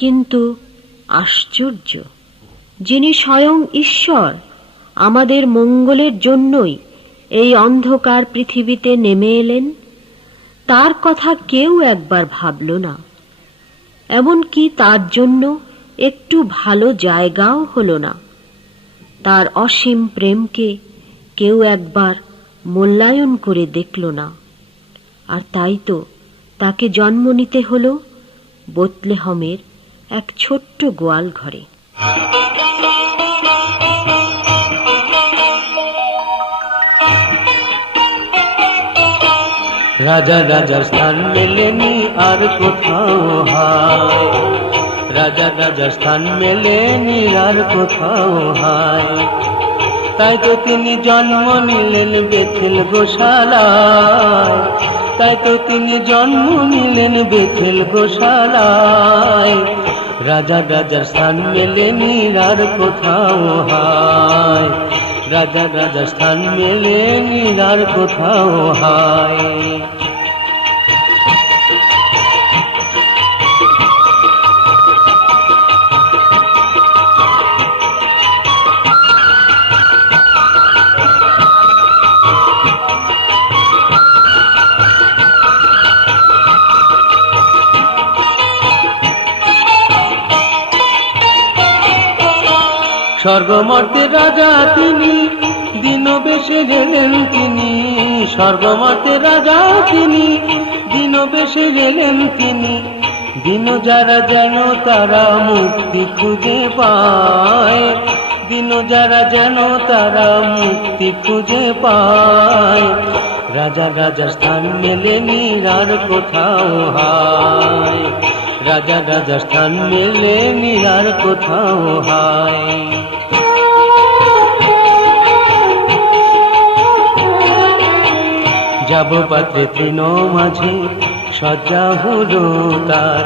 কিন্তু আশ্চর্য, যিনি স্বয়ং ঈশ্বর আমাদের মঙ্গলের জন্যই এই অন্ধকার পৃথিবীতে নেমে এলেন, তার কথা কেউ একবার ভাবল না। এমনকি তার জন্য একটু ভালো জায়গাও হলো না। তার অসীম প্রেমকে কেউ একবার মূল্যায়ন করে দেখল না। আর তাই তো তাকে জন্ম নিতে হলো বেথলেহেমের এক ছোট্ট গোয়াল ঘরে। রাজা রাজার স্থান মেলেনি আর কোথাও হায়, রাজা রাজার স্থান মেলেনি আর কোথাও হায়। তাই তো তিনি জন্ম নিলেন বেথেল গোশালায়, তাই তো তিনি জন্ম নিলেন বেথেল গোশালায়। রাজা রাজার স্থান মেলেনি আর কোথাও হায়, রাজা রাজার স্থান মেলেনি আর কোথাও হায়। স্বর্গমর্তের রাজা তিনি, দীনবেশে গেলেন তিনি। স্বর্গমর্তের রাজা তিনি, দীনবেশে গেলেন তিনি। দীন যারা যেন তারা মুক্তি খুঁজে পায়, দীন যারা যেন তারা মুক্তি খুঁজে পায়। রাজা রাজার স্থান মেলেনি আর কোথাও হায়, রাজা রাজার স্থান মেলেনি আর কোথাও হায়। যাব পাত্রে তৃণ মাঝে সজ্জা হলো তার,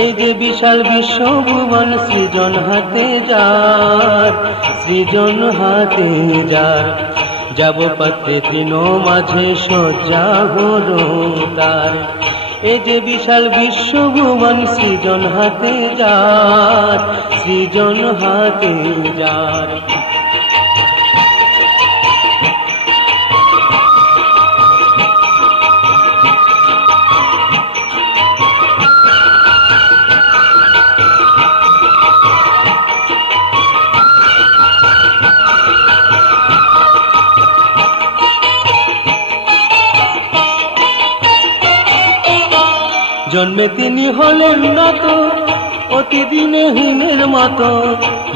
এই যে বিশাল বিশ্বভুবন সৃজন হাতে যার, সৃজন হাতে যার। যাব পাত্রে তৃণ মাঝে সজ্জা হলো তার, এই যে বিশাল বিশ্বভুবন সৃজন হাতে যার, সৃজন হাতে যার। জন্মে তিনি হলেন নত অতি দিনহীনের মতো,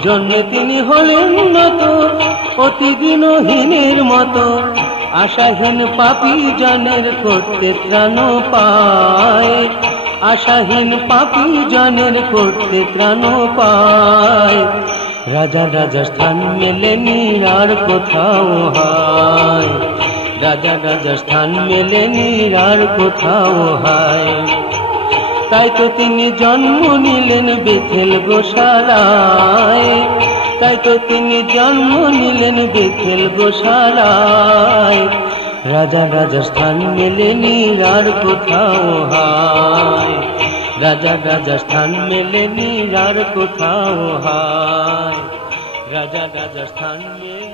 জন্মে তিনি হলেন নত অতি দিনহীনের মতো। আশাহীন পাপী জনের করতে ত্রাণ পায়, আশাহীন পাপী জনের করতে ত্রাণ পায়। রাজা রাজার স্থান মেলেনি আর কোথাও হায়, রাজা রাজার স্থান মেলেনি আর কোথাও হায়। তাই তো তিনি জন্ম নিলেন বেথেল গোশালায়, তাই তো তিনি জন্ম নিলেন বেথেল গোশালায়। রাজা রাজার স্থান মেলেনি আর কোথাও হায়, রাজা রাজার স্থান মেলেনি আর কোথাও হায়, রাজা রাজার স্থান মেলেনি।